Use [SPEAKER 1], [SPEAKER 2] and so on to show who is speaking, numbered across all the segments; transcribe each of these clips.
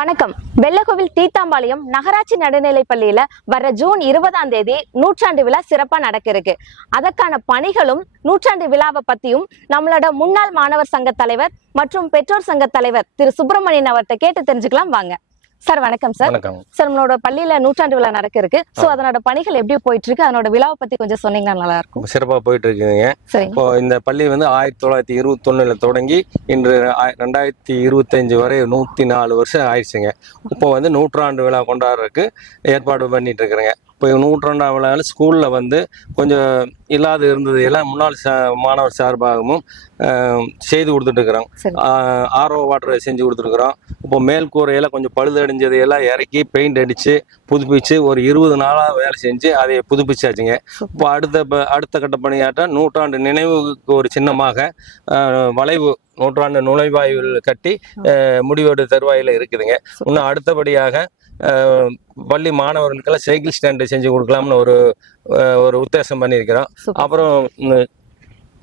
[SPEAKER 1] வணக்கம். வெள்ளகோவில் தீத்தாம்பாளையம் நகராட்சி நடுநிலை பள்ளியில வர ஜூன் இருபதாம் தேதி நூற்றாண்டு விழா சிறப்பா நடக்க இருக்கு அதற்கான பணிகளும் நூற்றாண்டு விழாவை பத்தியும் நம்மளோட முன்னாள் மாணவர் சங்க தலைவர் மற்றும் பெற்றோர் சங்க தலைவர் திரு சுப்பிரமணியன் அவர்கிட்ட கேட்டு தெரிஞ்சுக்கலாம் வாங்க. சார் வணக்கம் சார்.
[SPEAKER 2] வணக்கம்.
[SPEAKER 1] சார் நம்மளோட பள்ளியில நூற்றாண்டு விழா நடக்க இருக்கு சோ அதனோட பணிகள் எப்படி போயிட்டு இருக்கு அதனோட விழாவை பத்தி கொஞ்சம் சொன்னீங்கன்னா நல்லா இருக்கும்.
[SPEAKER 2] சிறப்பாக போயிட்டு இருக்குதுங்க
[SPEAKER 1] சரிங்க.
[SPEAKER 2] இப்போ இந்த பள்ளி வந்து ஆயிரத்தி தொள்ளாயிரத்தி இருபத்தொன்னுல தொடங்கி இன்று ரெண்டாயிரத்தி இருபத்தஞ்சு வரை நூற்றி நாலு வருஷம் ஆயிடுச்சுங்க. இப்போ வந்து நூற்றாண்டு விழா கொண்டாடுறதுக்கு ஏற்பாடு பண்ணிட்டு இருக்கிறேங்க இப்போ நூற்றாண்டாம் விழாவில் ஸ்கூலில் வந்து கொஞ்சம் இல்லாத இருந்தது எல்லாம் முன்னாள் சா மாணவர் சார்பாகவும் செய்து
[SPEAKER 1] சரி.
[SPEAKER 2] ஆர்ஓ வாட்டர் செஞ்சு கொடுத்துருக்குறோம் இப்போ மேல் கூரையெல்லாம் கொஞ்சம் பழுதடைஞ்சதை எல்லாம் இறக்கி பெயிண்ட் அடித்து புதுப்பிச்சு ஒரு இருபது நாளாக வேலை செஞ்சு அதை புதுப்பிச்சாச்சுங்க. இப்போ அடுத்த அடுத்த கட்ட பணியாட்டம் நூற்றாண்டு நினைவுக்கு ஒரு சின்னமாக வளைவு நூற்றாண்டு நுழைவாயில் கட்டி முடிவோடு தருவாயில் இருக்குதுங்க. இன்னும் அடுத்தபடியாக பள்ளி மாணவர்களுக்கெல்லாம் சைக்கிள் ஸ்டாண்டு செஞ்சு கொடுக்கலாம்னு ஒரு ஒரு உத்தேசம் பண்ணியிருக்கிறோம். அப்புறம்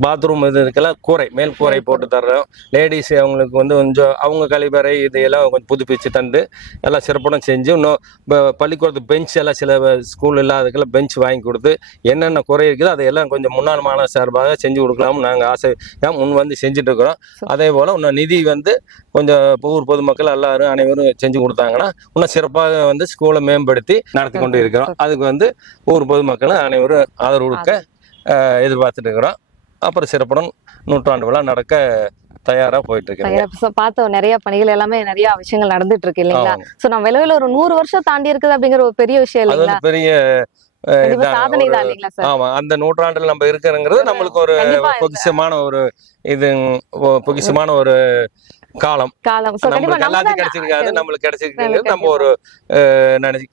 [SPEAKER 2] பாத்ரூம் இது இதுக்கெல்லாம் கூரை மேல் கூரை போட்டு தர்றோம். லேடிஸ் அவங்களுக்கு வந்து கொஞ்சம் அவங்க கழிப்பறை இதையெல்லாம் கொஞ்சம் புதுப்பிச்சு தந்து எல்லாம் சிறப்புடன் செஞ்சு இன்னும் ப- பள்ளிக்கூடத்து பெஞ்ச் எல்லாம் சில ஸ்கூல் இல்லாததுக்கெல்லாம் பெஞ்ச் வாங்கி கொடுத்து என்னென்ன குறை இருக்குதோ அதையெல்லாம் கொஞ்சம் முன்னாள் மாணவர் சார்பாக செஞ்சு கொடுக்கலாம்னு நாங்கள் ஆசை முன் வந்து செஞ்சுட்டு இருக்கிறோம். அதே போல் இன்னும் நிதி வந்து கொஞ்சம் ஊர் பொதுமக்கள் எல்லாரும் அனைவரும் செஞ்சு கொடுத்தாங்கன்னா இன்னும் சிறப்பாக வந்து ஸ்கூலை மேம்படுத்தி நடத்தி கொண்டு இருக்கிறோம். அதுக்கு வந்து ஊர் பொதுமக்களும் அனைவரும் ஆதரவு கொடுக்க எதிர்பார்த்துட்டு இருக்கிறோம். அப்புறம் சிறப்புடன் நூற்றாண்டு விழா நடக்க தயாரா போயிட்டு இருக்கு
[SPEAKER 1] பார்த்தோம் நிறைய பணிகள் எல்லாமே நிறைய விஷயங்கள் நடந்துட்டு இருக்கு இல்லைங்களா சோ நம்ம விளைவுல ஒரு நூறு வருஷம் தாண்டி இருக்குது அப்படிங்கிற ஒரு பெரிய விஷயம் இல்லைங்களா?
[SPEAKER 2] பெரிய ஆமா அந்த நூற்றாண்டுல நம்ம இருக்கிறோங்கிறது நம்மளுக்கு ஒரு பொக்கிஷமான ஒரு இது பொக்கிஷமான ஒரு காலம்.
[SPEAKER 1] காலம்.
[SPEAKER 2] நம்மளுக்கு
[SPEAKER 1] நம்ம
[SPEAKER 2] எல்லாத்தையும் கிடைச்சிருக்காது நம்மளுக்கு கிடைச்சிருக்குங்கிறது நம்ம ஒரு நினைச்சு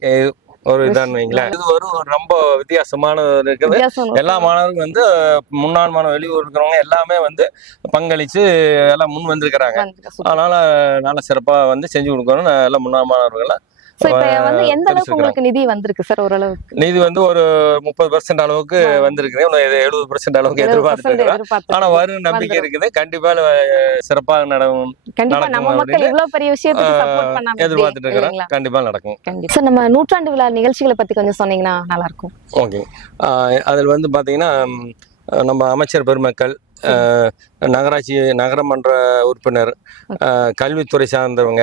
[SPEAKER 2] ஒரு இதான்னு வைங்களேன். இது ஒரு ரொம்ப வித்தியாசமான இருக்குது. எல்லா மாணவர்களும் வந்து முன்னாள் மாணவ வெளியூர் இருக்கிறவங்க எல்லாமே வந்து பங்களிச்சு எல்லாம் முன் வந்திருக்கிறாங்க. அதனால நல்ல சிறப்பா வந்து செஞ்சு கொடுக்கணும் எல்லாம் முன்னாள் மாணவர்களை
[SPEAKER 1] சோ இப்ப வந்து எந்த அளவுக்கு
[SPEAKER 2] தெரிவிச்சுக்கிறோம்.
[SPEAKER 1] உங்களுக்கு நிதி வந்திருக்கு சார் ஓரளவுக்கு?
[SPEAKER 2] நிதி வந்து ஒரு முப்பது பர்சன்ட் அளவுக்கு வந்திருக்குது. இன்னும் எழுபது பர்சன்ட் அளவுக்கு
[SPEAKER 1] 70%
[SPEAKER 2] எதிர்பார்த்துட்டு இருக்கிறோம்.
[SPEAKER 1] எதிர்பார்த்து
[SPEAKER 2] ஆனா வரும் நம்பிக்கை இருக்குது கண்டிப்பா சிறப்பாக நடக்கும்
[SPEAKER 1] கண்டிப்பா நம்ம மக்கள்
[SPEAKER 2] அப்படின்னு,
[SPEAKER 1] இவ்வளவு பெரிய விஷயத்துக்கு சப்போர்ட்
[SPEAKER 2] அஹ்,
[SPEAKER 1] பண்ணாங்க
[SPEAKER 2] எதிர்பார்த்துட்டு இருக்கிறோம். கண்டிப்பா நடக்கும்.
[SPEAKER 1] சார் நம்ம நூற்றாண்டு விழா நிகழ்ச்சிகளை பத்தி கொஞ்சம் சொன்னீங்கன்னா நல்லா இருக்கும்
[SPEAKER 2] ஓகே அதில் வந்து பார்த்தீங்கன்னா ம், நம்ம அமைச்சர் பெருமக்கள் நகராட்சி நகரமன்ற உறுப்பினர் கல்வித்துறை சார்ந்தவங்க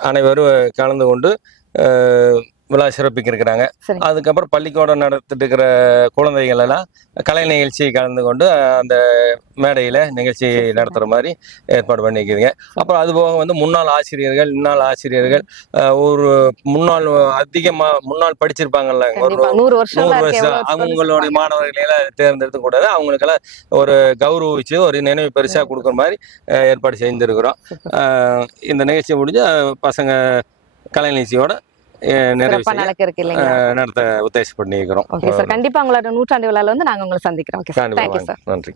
[SPEAKER 2] அனைவரும் கலந்து கொண்டு விழா சிறப்பிக்க இருக்கிறாங்க
[SPEAKER 1] சரி.
[SPEAKER 2] அதுக்கப்புறம் பள்ளிக்கூடம் நடத்திட்டு இருக்கிற குழந்தைகள் எல்லாம் கலை நிகழ்ச்சி கலந்து கொண்டு அந்த மேடையில் நிகழ்ச்சி நடத்துகிற மாதிரி ஏற்பாடு பண்ணிக்கிறீங்க அப்புறம் அது போக வந்து முன்னாள் ஆசிரியர்கள் இன்னாள் ஆசிரியர்கள் ஒரு முன்னாள் அதிகமாக முன்னாள் படிச்சிருப்பாங்கல்ல ஒரு
[SPEAKER 1] நூறு வருஷம்.
[SPEAKER 2] அவங்களுடைய மாணவர்களை எல்லாம் தேர்ந்தெடுத்து கூடாது அவங்களுக்கெல்லாம் ஒரு கௌரவிச்சு ஒரு நினைவு பரிசா கொடுக்குற மாதிரி ஏற்பாடு செய்திருக்கிறோம். அஹ், இந்த நிகழ்ச்சி முடிஞ்சு பசங்க கலை நிகழ்ச்சியோட நடத்த உத்தேசம்
[SPEAKER 1] சார். கண்டிப்பா உங்களோட நூற்றாண்டு விழால வந்து நாங்க உங்களை சந்திக்கிறோம். Okay sir. தேங்க்யூ சார்
[SPEAKER 2] நன்றி.